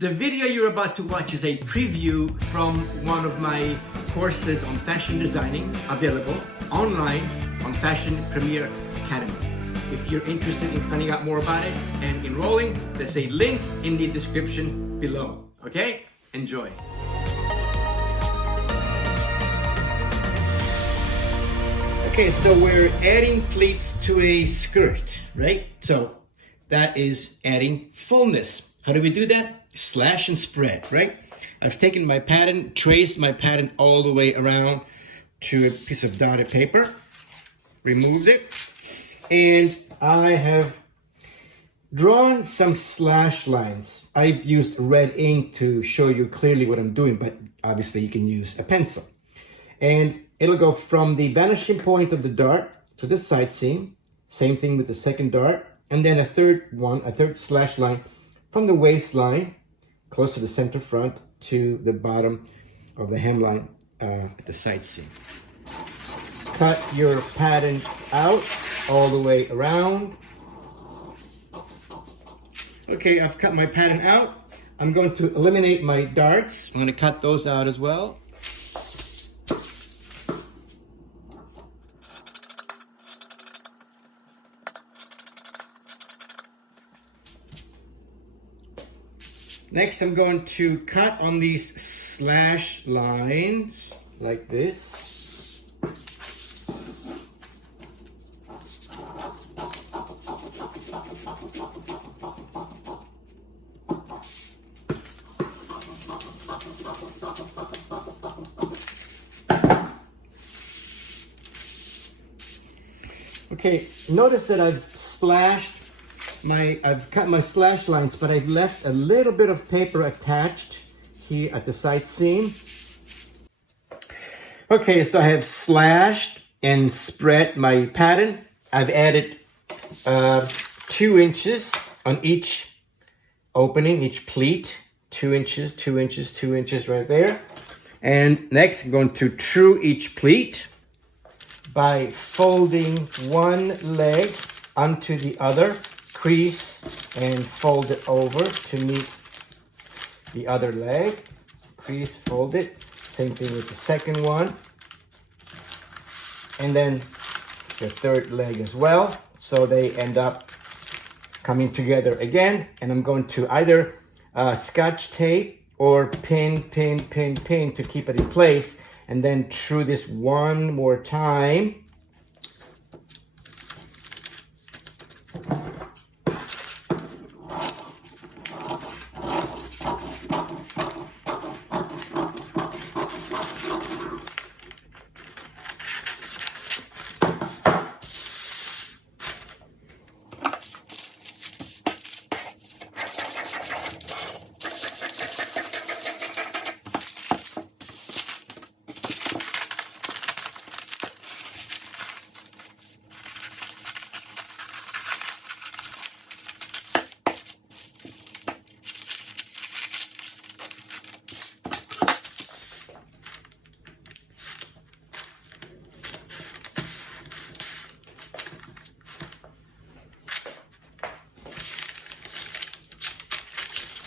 The video you're about to watch is a preview from one of my courses on fashion designing, available online on Fashion Premier Academy. If you're interested in finding out more about it and enrolling, there's a link in the description below. Okay? Enjoy. Okay, so we're adding pleats to a skirt, right? So that is adding fullness. How do we do that? Slash and spread, right? I've taken my pattern, traced my pattern all the way around to a piece of dotted paper, removed it, and I have drawn some slash lines. I've used red ink to show you clearly what I'm doing, but obviously you can use a pencil. And it'll go from the vanishing point of the dart to the side seam, same thing with the second dart, and then a third slash line from the waistline, close to the center front, to the bottom of the hemline at the side seam. Cut your pattern out all the way around. Okay, I've cut my pattern out. I'm going to eliminate my darts. I'm going to cut those out as well. Next, I'm going to cut on these slash lines like this. Okay, notice that I've cut my slash lines, but I've left a little bit of paper attached here at the side seam. Okay, so I have slashed and spread my pattern. I've added 2 inches on each opening, each pleat. 2 inches, 2 inches, 2 inches right there. And next, I'm going to true each pleat by folding one leg onto the other. Crease and fold it over to meet the other leg. Crease, fold it. Same thing with the second one. And then the third leg as well. So they end up coming together again. And I'm going to either scotch tape or pin to keep it in place. And then true this one more time.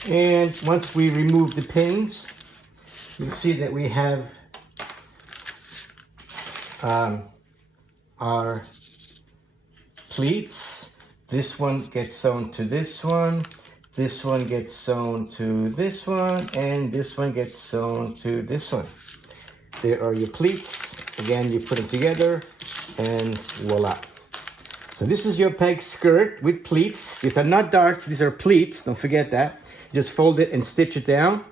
And once we remove the pins, you'll see that we have our pleats. This one gets sewn to this one gets sewn to this one, and this one gets sewn to this one. There are your pleats. Again, you put them together, and voila. So this is your peg skirt with pleats. These are not darts, these are pleats, don't forget that. Just fold it and stitch it down.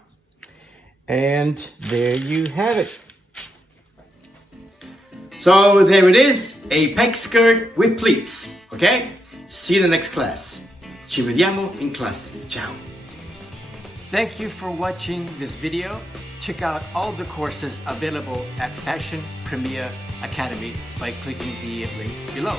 And there you have it. So there it is, a peg skirt with pleats, okay? See you in the next class. Ci vediamo in classe. Ciao. Thank you for watching this video. Check out all the courses available at Fashion Premier Academy by clicking the link below.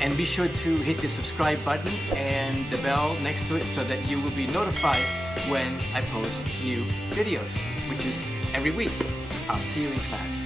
And be sure to hit the subscribe button and the bell next to it so that you will be notified when I post new videos, which is every week. I'll see you in class.